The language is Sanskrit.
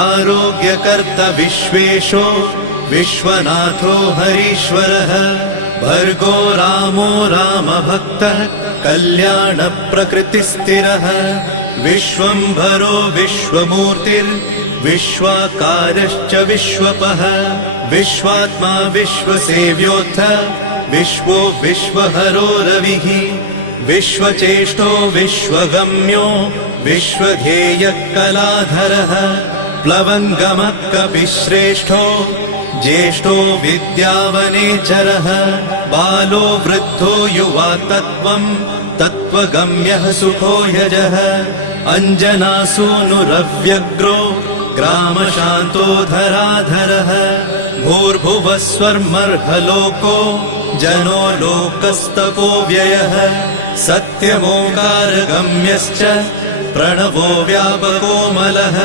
आरोग्यकर्ता विश्वेशो विश्वनाथो हरीश्वरः भर्गो रामो रामभक्तः कल्याणप्रकृतिस्थिरः विश्वम्भरो विश्वमूर्तिर्विश्वाकारश्च विश्वपः विश्वात्मा विश्वसेव्योऽथ विश्वो विश्वहरो रविः विश्वचेष्टो विश्वगम्यो विश्वध्येयः कलाधरः प्लवङ्गमः कपिश्रेष्ठो ज्येष्ठो विद्यावनेचरः बालो वृद्धो युवा तत्त्वगम्यः सुखो यजः अञ्जनासूनुरव्यग्रो ग्रामशान्तो धराधरः भूर्भुवः स्वर्मर्हलोको जनो लोकस्तपो व्ययः सत्यमोङ्कारगम्यश्च प्रणवो व्यापकोमलः